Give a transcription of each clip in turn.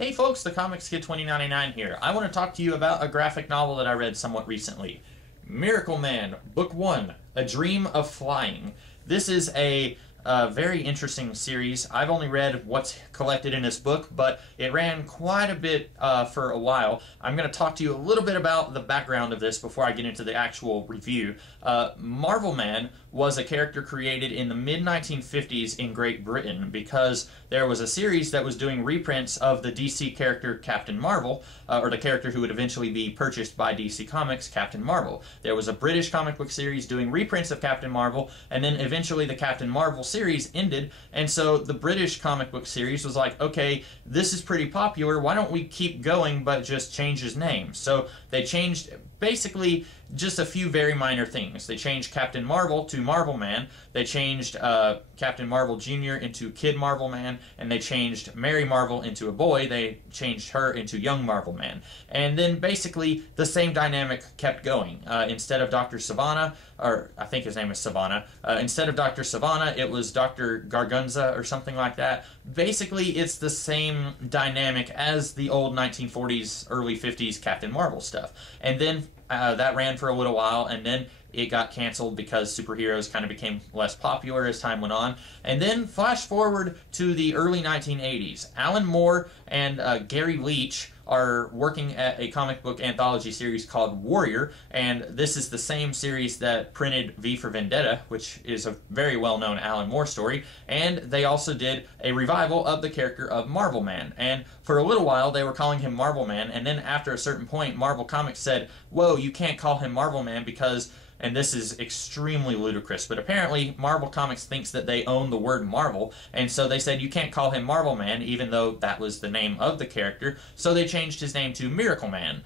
Hey folks, the Comics Kid 2099 here. I want to talk to you about a graphic novel that I read somewhat recently. Miracleman, Book 1, A Dream of Flying. This is a very interesting series. I've only read what's collected in this book, but it ran quite a bit for a while. I'm going to talk to you a little bit about the background of this before I get into the actual review. Miracleman was a character created in the mid-1950s in Great Britain because there was a series that was doing reprints of the DC character Captain Marvel, or the character who would eventually be purchased by DC Comics, Captain Marvel. There was a British comic book series doing reprints of Captain Marvel, and then eventually the Captain Marvel series ended, and so the British comic book series was like, okay, this is pretty popular, why don't we keep going but just change his name? So they changed basically just a few very minor things. They changed Captain Marvel to Marvel Man, they changed Captain Marvel Jr. into Kid Marvel Man, and they changed Mary Marvel into a boy. They changed her into Young Marvel Man. And then basically the same dynamic kept going. Instead of Dr. Savannah, or I think his name is Savannah, instead of Dr. Savannah, it was Dr. Gargunza or something like that. Basically, it's the same dynamic as the old 1940s, early 50s Captain Marvel stuff. And then that ran for a little while, and then it got canceled because superheroes kind of became less popular as time went on. And then flash forward to the early 1980s. Alan Moore and Gary Leach are working at a comic book anthology series called Warrior, and this is the same series that printed V for Vendetta, which is a very well-known Alan Moore story, and they also did a revival of the character of Marvel Man. And for a little while they were calling him Marvel Man, and then after a certain point Marvel Comics said, whoa, you can't call him Marvel Man because, and this is extremely ludicrous, but apparently Marvel Comics thinks that they own the word Marvel, and so they said you can't call him Marvel Man, even though that was the name of the character, so they changed his name to Miracleman,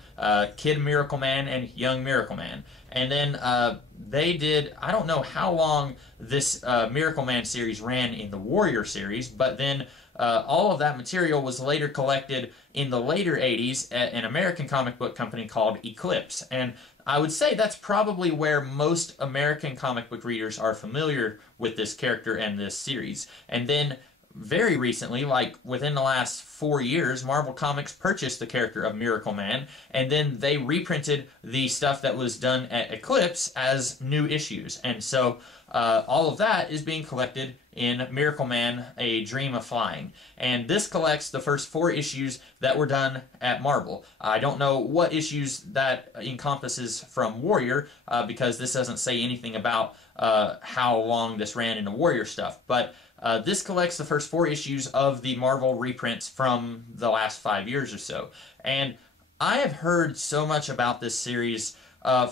Kid Miracleman and Young Miracleman. And then they did, I don't know how long this Miracleman series ran in the Warrior series, but then all of that material was later collected in the later 80s at an American comic book company called Eclipse. And I would say that's probably where most American comic book readers are familiar with this character and this series. And then very recently, like within the last 4 years, Marvel Comics purchased the character of Miracleman, and then they reprinted the stuff that was done at Eclipse as new issues. And so all of that is being collected in Miracleman, A Dream of Flying. And this collects the first 4 issues that were done at Marvel. I don't know what issues that encompasses from Warrior, because this doesn't say anything about how long this ran in the Warrior stuff, but this collects the first 4 issues of the Marvel reprints from the last 5 years or so. And I have heard so much about this series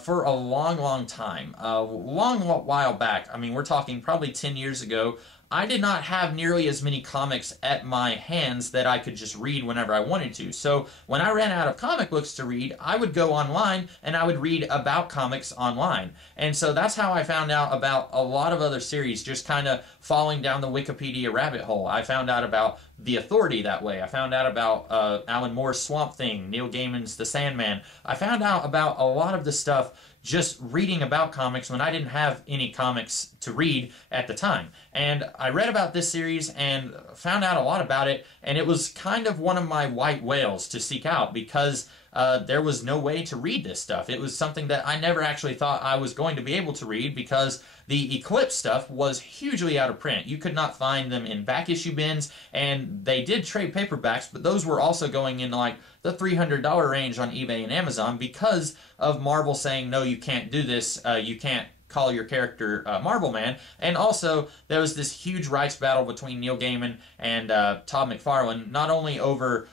for a long time. A long while back. I mean, we're talking probably 10 years ago. I did not have nearly as many comics at my hands that I could just read whenever I wanted to. So when I ran out of comic books to read, I would go online and I would read about comics online. And so that's how I found out about a lot of other series, just kind of falling down the Wikipedia rabbit hole. I found out about The Authority that way. I found out about Alan Moore's Swamp Thing, Neil Gaiman's The Sandman. I found out about a lot of the stuff just reading about comics when I didn't have any comics to read at the time. And I read about this series and found out a lot about it, and it was kind of one of my white whales to seek out because there was no way to read this stuff. It was something that I never actually thought I was going to be able to read because the Eclipse stuff was hugely out of print. You could not find them in back issue bins, and they did trade paperbacks, but those were also going in like the $300 range on eBay and Amazon because of Marvel saying, no, you can't do this, you can't call your character Marvel Man. And also there was this huge rights battle between Neil Gaiman and Todd McFarlane, not only over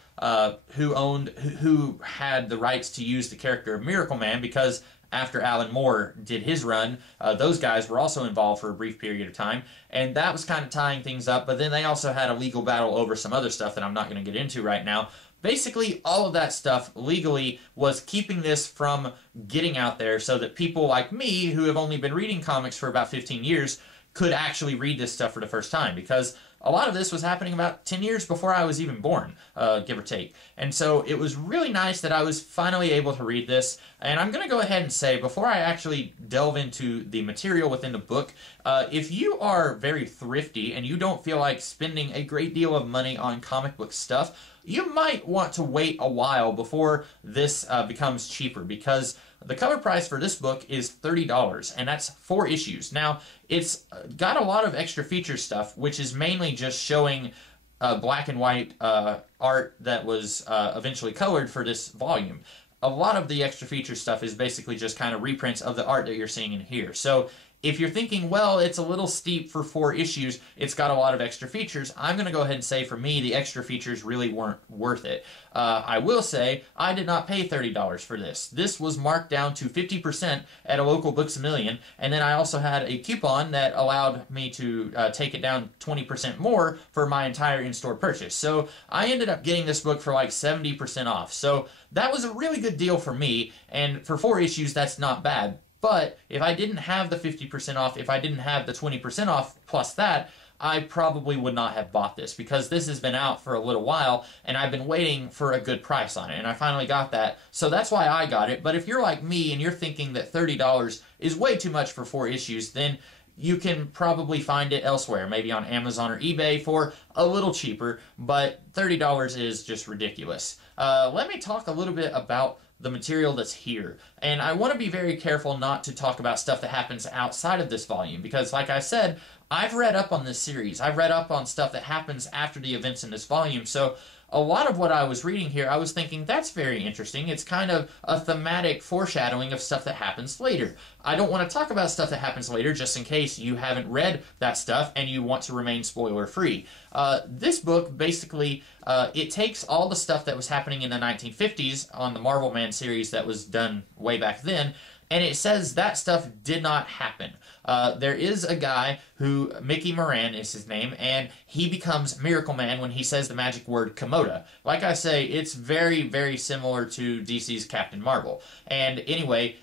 who had the rights to use the character of Miracleman, because after Alan Moore did his run, those guys were also involved for a brief period of time, and that was kind of tying things up. But then they also had a legal battle over some other stuff that I'm not going to get into right now. Basically, all of that stuff legally was keeping this from getting out there so that people like me, who have only been reading comics for about 15 years, could actually read this stuff for the first time, because a lot of this was happening about 10 years before I was even born, give or take. And so it was really nice that I was finally able to read this. And I'm going to go ahead and say, before I actually delve into the material within the book, if you are very thrifty and you don't feel like spending a great deal of money on comic book stuff, you might want to wait a while before this becomes cheaper, because the cover price for this book is $30, and that's 4 issues. Now, it's got a lot of extra feature stuff, which is mainly just showing black and white art that was eventually colored for this volume. A lot of the extra feature stuff is basically just kind of reprints of the art that you're seeing in here. So if you're thinking, well, it's a little steep for 4 issues, it's got a lot of extra features, I'm going to go ahead and say, for me, the extra features really weren't worth it. I will say, I did not pay $30 for this. This was marked down to 50% at a local Books A Million, and then I also had a coupon that allowed me to take it down 20% more for my entire in-store purchase. So I ended up getting this book for like 70% off. So that was a really good deal for me, and for 4 issues, that's not bad. But if I didn't have the 50% off, if I didn't have the 20% off plus that, I probably would not have bought this, because this has been out for a little while and I've been waiting for a good price on it, and I finally got that. So that's why I got it. But if you're like me and you're thinking that $30 is way too much for 4 issues, then you can probably find it elsewhere, maybe on Amazon or eBay for a little cheaper, but $30 is just ridiculous. Let me talk a little bit about the material that's here. And I want to be very careful not to talk about stuff that happens outside of this volume, because like I said, I've read up on this series. I've read up on stuff that happens after the events in this volume, so a lot of what I was reading here, I was thinking, that's very interesting. It's kind of a thematic foreshadowing of stuff that happens later. I don't want to talk about stuff that happens later, just in case you haven't read that stuff and you want to remain spoiler-free. This book, basically, it takes all the stuff that was happening in the 1950s on the Miracleman series that was done way back then, and it says that stuff did not happen. There is a guy who, Mickey Moran is his name, and he becomes Miracleman when he says the magic word Komoda. Like I say, it's very, very similar to DC's Captain Marvel. And anyway,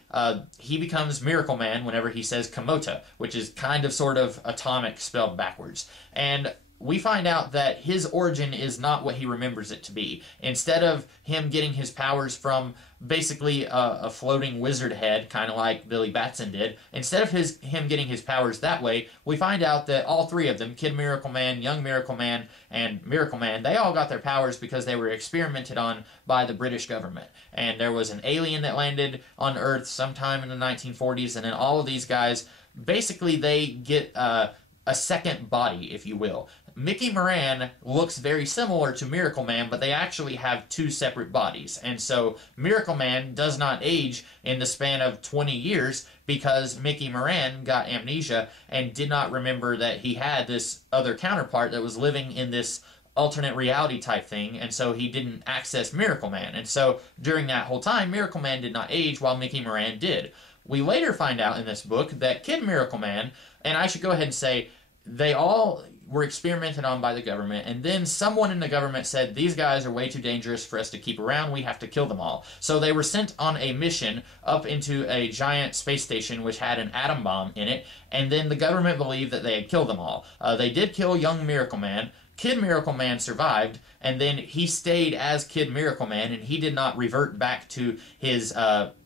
he becomes Miracleman whenever he says Komota, which is kind of sort of atomic spelled backwards. And we find out that his origin is not what he remembers it to be. Instead of him getting his powers from basically a floating wizard head, kind of like Billy Batson did, instead of him getting his powers that way, we find out that all 3 of them, Kid Miracleman, Young Miracleman, and Miracleman, they all got their powers because they were experimented on by the British government. And there was an alien that landed on Earth sometime in the 1940s, and then all of these guys, basically they get a second body, if you will. Mickey Moran looks very similar to Miracleman, but they actually have 2 separate bodies. And so Miracleman does not age in the span of 20 years because Mickey Moran got amnesia and did not remember that he had this other counterpart that was living in this alternate reality type thing, and so he didn't access Miracleman. And so during that whole time, Miracleman did not age while Mickey Moran did. We later find out in this book that Kid Miracleman, and I should go ahead and say, they all were experimented on by the government, and then someone in the government said, these guys are way too dangerous for us to keep around, we have to kill them all. So they were sent on a mission up into a giant space station which had an atom bomb in it, and then the government believed that they had killed them all. They did kill young Miracleman. Kid Miracleman survived, and then he stayed as Kid Miracleman, and he did not revert back to his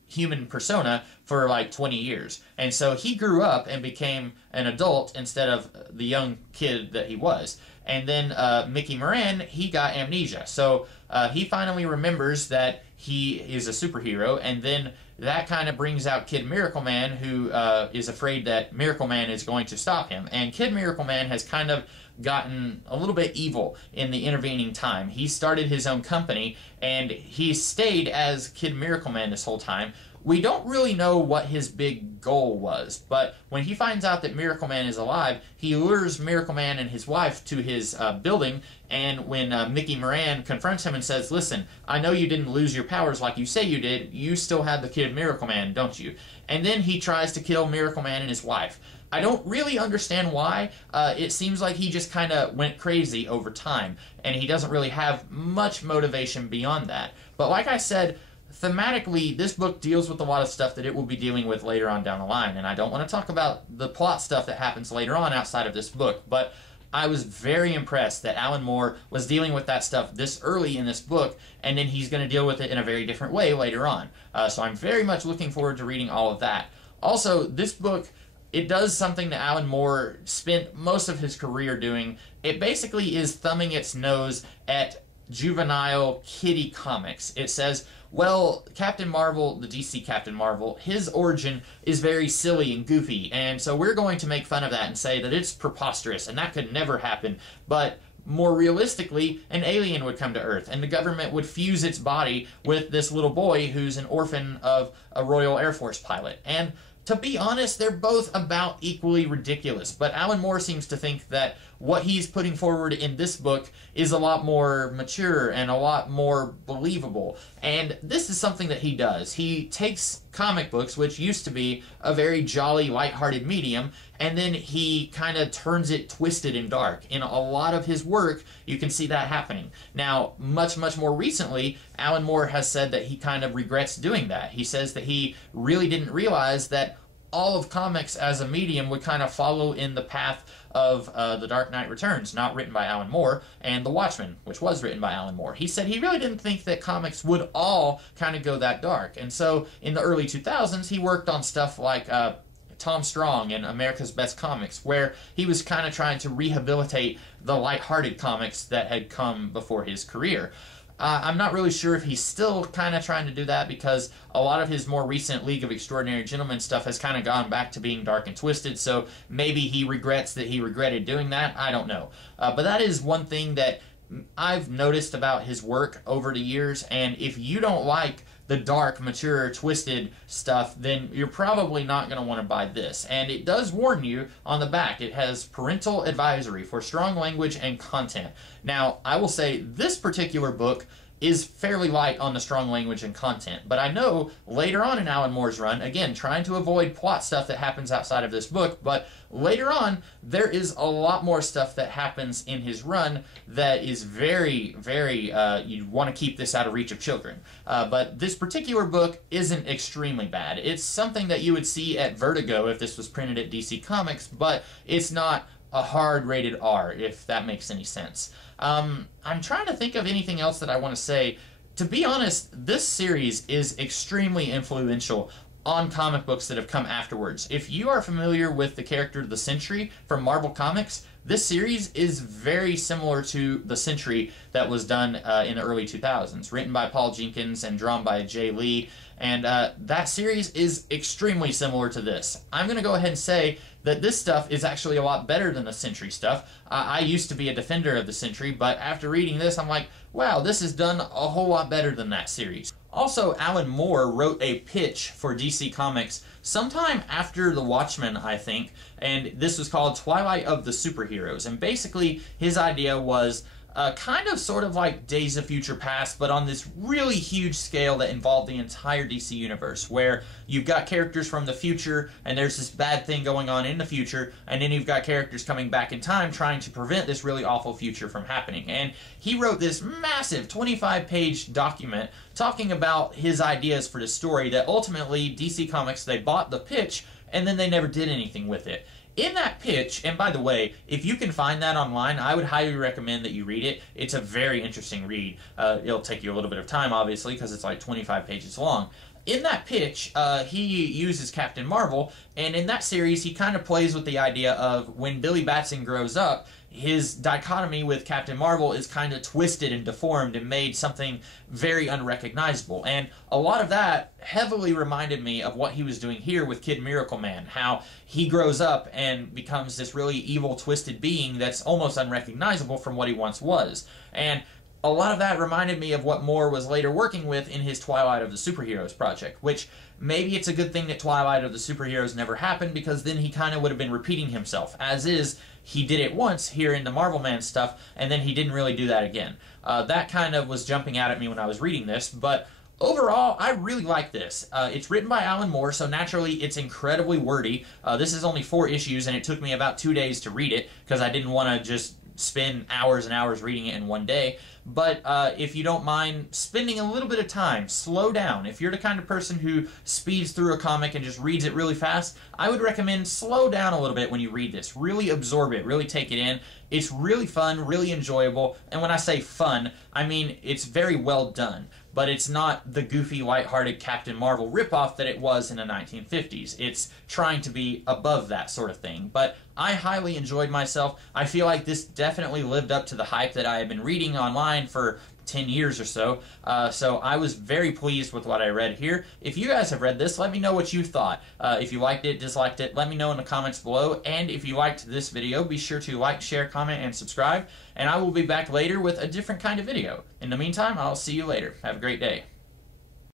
human persona for like 20 years. And so he grew up and became an adult instead of the young kid that he was. And then Mickey Moran, he got amnesia. So he finally remembers that he is a superhero, and then that kind of brings out Kid Miracleman, who is afraid that Miracleman is going to stop him. And Kid Miracleman has kind of gotten a little bit evil in the intervening time. He started his own company, and he stayed as Kid Miracleman this whole time. We don't really know what his big goal was, but when he finds out that Miracleman is alive, he lures Miracleman and his wife to his building, and when Mickey Moran confronts him and says, listen, I know you didn't lose your powers like you say you did, you still have the Kid Miracleman, don't you? And then he tries to kill Miracleman and his wife. I don't really understand why. It seems like he just kind of went crazy over time, and he doesn't really have much motivation beyond that. But like I said, thematically, this book deals with a lot of stuff that it will be dealing with later on down the line, and I don't want to talk about the plot stuff that happens later on outside of this book, but I was very impressed that Alan Moore was dealing with that stuff this early in this book, and then he's going to deal with it in a very different way later on. So I'm very much looking forward to reading all of that. Also, this book, it does something that Alan Moore spent most of his career doing. It basically is thumbing its nose at juvenile kiddie comics. It says, well, Captain Marvel, the DC Captain Marvel, his origin is very silly and goofy, and so we're going to make fun of that and say that it's preposterous and that could never happen. But more realistically, an alien would come to Earth and the government would fuse its body with this little boy who's an orphan of a Royal Air Force pilot. And to be honest, they're both about equally ridiculous, but Alan Moore seems to think that what he's putting forward in this book is a lot more mature and a lot more believable. And this is something that he does. He takes comic books, which used to be a very jolly, lighthearted medium, and then he kind of turns it twisted and dark. In a lot of his work, you can see that happening. Now, much more recently, Alan Moore has said that he kind of regrets doing that. He says that he really didn't realize that all of comics as a medium would kind of follow in the path of The Dark Knight Returns, not written by Alan Moore, and The Watchmen, which was written by Alan Moore. He said he really didn't think that comics would all kind of go that dark. And so in the early 2000s, he worked on stuff like Tom Strong and America's Best Comics, where he was kind of trying to rehabilitate the lighthearted comics that had come before his career. I'm not really sure if he's still kind of trying to do that, because a lot of his more recent League of Extraordinary Gentlemen stuff has kind of gone back to being dark and twisted, so maybe he regrets that he regretted doing that. I don't know. But that is one thing that I've noticed about his work over the years, and if you don't like the dark, mature, twisted stuff, then you're probably not going to want to buy this. And it does warn you on the back. It has parental advisory for strong language and content. Now, I will say this particular book is fairly light on the strong language and content, but I know later on in Alan Moore's run, again, trying to avoid plot stuff that happens outside of this book, but later on, there is a lot more stuff that happens in his run that is very, you want to keep this out of reach of children. But this particular book isn't extremely bad. It's something that you would see at Vertigo if this was printed at DC Comics, but it's not a hard rated R, if that makes any sense. I'm trying to think of anything else that I want to say. To be honest, this series is extremely influential on comic books that have come afterwards. If you are familiar with the character The Sentry from Marvel Comics, this series is very similar to The Sentry that was done in the early 2000s, written by Paul Jenkins and drawn by Jay Lee, and that series is extremely similar to this. I'm going to go ahead and say that this stuff is actually a lot better than the Sentry stuff. I used to be a defender of the Sentry, but after reading this, I'm like, wow, this is done a whole lot better than that series. Also, Alan Moore wrote a pitch for DC Comics sometime after The Watchmen, I think, and this was called Twilight of the Superheroes. And basically, his idea was kind of sort of like Days of Future Past, but on this really huge scale that involved the entire DC universe, where you've got characters from the future, and there's this bad thing going on in the future, and then you've got characters coming back in time trying to prevent this really awful future from happening. And he wrote this massive 25-page document talking about his ideas for the story that ultimately DC Comics, they bought the pitch, and then they never did anything with it. In that pitch, and by the way, if you can find that online, I would highly recommend that you read it. It's a very interesting read. It'll take you a little bit of time, obviously, because it's like 25 pages long. In that pitch, he uses Captain Marvel, and in that series, he kind of plays with the idea of when Billy Batson grows up, his dichotomy with Captain Marvel is kind of twisted and deformed and made something very unrecognizable. And a lot of that heavily reminded me of what he was doing here with Kid Miracleman, how he grows up and becomes this really evil, twisted being that's almost unrecognizable from what he once was. And a lot of that reminded me of what Moore was later working with in his Twilight of the Superheroes project, which maybe it's a good thing that Twilight of the Superheroes never happened, because then he kind of would have been repeating himself. As is, he did it once here in the Marvel Man stuff, and then he didn't really do that again. That kind of was jumping out at me when I was reading this, but overall, I really like this. It's written by Alan Moore, so naturally it's incredibly wordy. This is only 4 issues, and it took me about 2 days to read it, because I didn't want to just spend hours and hours reading it in one day. But if you don't mind spending a little bit of time, slow down. If you're the kind of person who speeds through a comic and just reads it really fast, I would recommend slow down a little bit when you read this. Really absorb it, really take it in. It's really fun, really enjoyable, and when I say fun, I mean it's very well done. But it's not the goofy, lighthearted Captain Marvel ripoff that it was in the 1950s. It's trying to be above that sort of thing. But I highly enjoyed myself. I feel like this definitely lived up to the hype that I had been reading online for 10 years or so. So I was very pleased with what I read here. If you guys have read this, let me know what you thought. If you liked it, disliked it, let me know in the comments below. And if you liked this video, be sure to like, share, comment, and subscribe. And I will be back later with a different kind of video. In the meantime, I'll see you later. Have a great day.